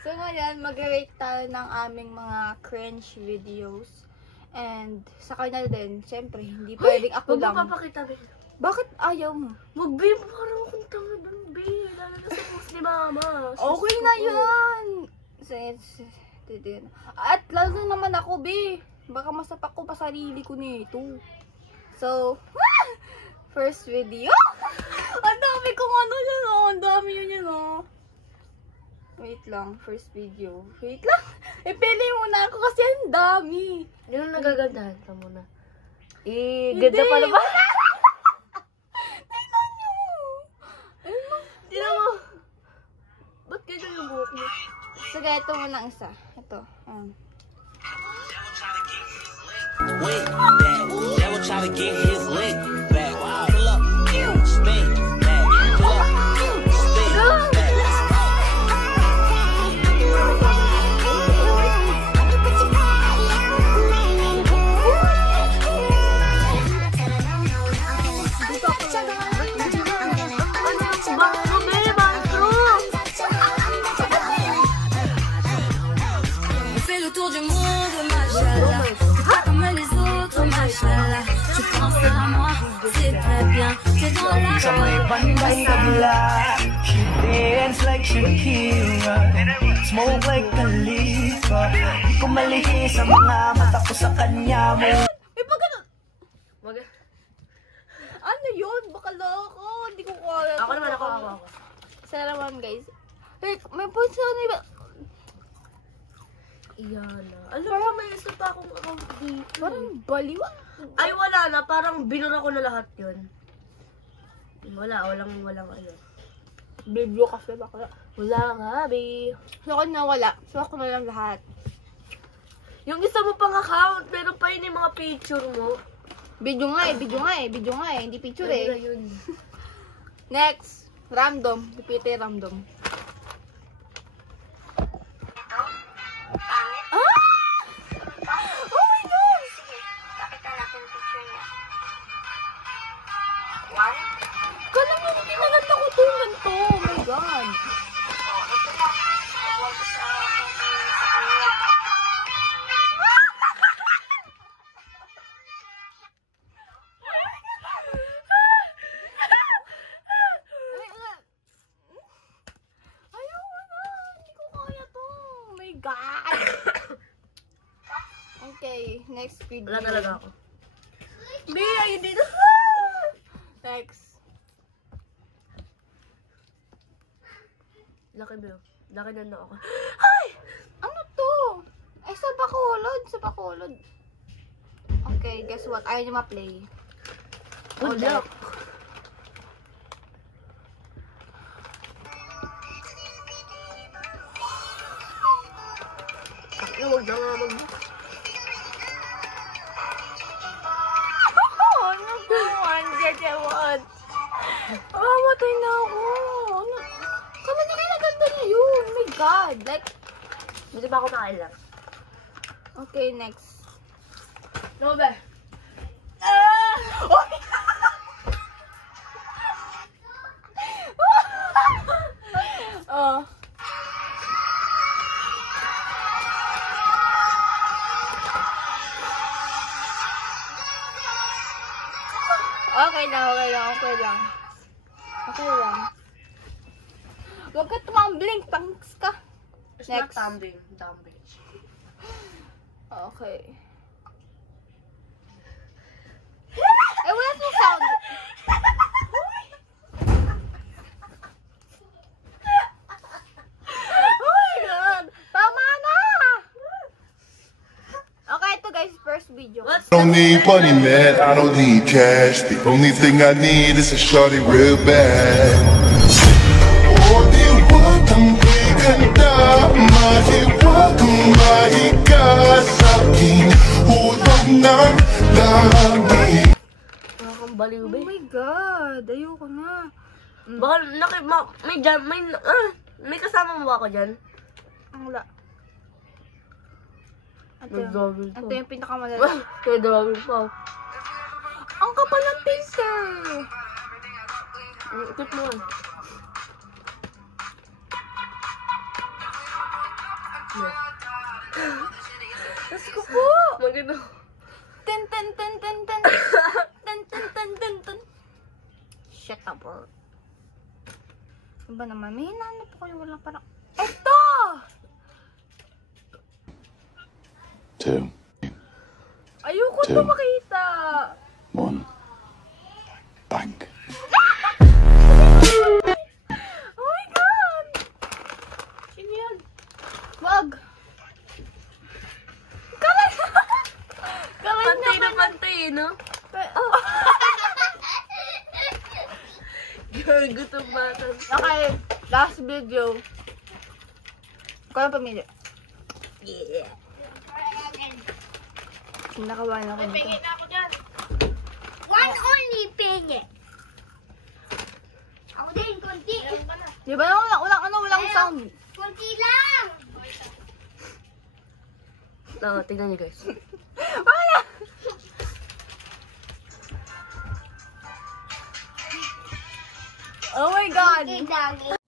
So ngayon, mag-rate tayo ng aming mga cringe videos. And sa kanya din, syempre, hindi pwedeng ako lang. Huwag papakita, Be. Bakit ayaw mo? Be, parang akong tanga dun, Be. Lalo na sa post ni Mama. Okay na yan! At lalo naman ako, Be. Baka masapak ko pa sarili ko nito. So, first video. Ang dami kong ano yun, oh. Ang dami yun yun, oh. Wait lang, first video. Wait lang. Ipili muna ako kasi ang dami. Hindi mo nagagandahan ka muna. Ganda pala ba? Tingnan nyo. Tingnan mo. Ba't ganyan yung buhok mo? Sige, ito muna ang isa. Ito. Wait, that devil try to get his leg back. Pull up, spin back. Pull up, spin back. Fais le tour du monde, machallah. Tu pas comme les autres, machallah. Tu penses à moi, c'est très bien. T'es dans la Sa may bandang kabla, she dance like Shakira, smoke like Khalifa. Di ko malihis sa mga mata ko sa kanya mo. May pagkano? Ano yun? Bakala ako. Hindi ko kaya. Ako naman, ako. Isa naman, guys. Like, may points na iba. Iyana. Alam mo, may isa pa akong account dito. Parang baliw. Ay, wala na. Parang binura ko na lahat yun. Walang ano. Video kasi bakla. Wala nga, Be. So, ako na wala. So, ako na lang lahat. Yung isa mo pang account, meron pa yun yung mga picture mo. Video nga eh. Hindi picture Ano na eh. yun? Next. Random. Repeat random. Kala mo hindi maganda ko tulad to. Oh my God. Ayaw mo na. Hindi ko kaya to. Oh my God. Okay. Next video. Wala talaga ako. Be, ayun dito. Next. Laki, Be. Laki na ako. Ay! Ano to? Ay, sa Bacolod. Okay, guess what? Ayaw niyo ma-play. Good luck. Huwag na nga mag-book. Ano to? What? Mamatay na ako. Ano? Kala niya kaya naganda niya yun. Oh my God. Like, Hindi ba ako nakailang? okay, next. No, Be. Oh. Okay lang. Huwag ka tumambling, tangs ka. It's Next. not tumbling. Okay. Eh, wala sa sound. Oh my God! Tama na! Okay, ito guys, first video. What's I don't need money, man. I don't need cash. The only thing I need is a shorty real bad. Oh, di wag kang biganda. Mahiwag kang mahiga sa akin. Huwag ng langit. Nakakang baliw, Be? Oh my God! Ayoko na. Baka may kasama mo ba ako dyan? Ang wala. Nag-double Ito pa. yung pinakamalala. Nag-double pa. Ang kapal ng pincer! Ikot mo. Diyos ko po! Maganda. Ten, ten, ten, ten, ten. Ten, ten, ten, ten, ten. Shut up, bro. Ano ba naman? May hinanap ko yung wala parang... Eto! 2, Ayoko to makita. 1. Bang. Oh my God! Sino yan? Wag! Kalat! Kalat Pantay niya na pantay, eh, no? Oh. Girl, gutom bata. Okay, last video. Ikaw na pamili. Yeah. Nakawain ako nito. Pingin na ako dyan. One only pengi. Ako din, konti. Di ba walang sound? Konti lang. Oo, tignan niyo guys. Wala! Oh my God! Konti lang.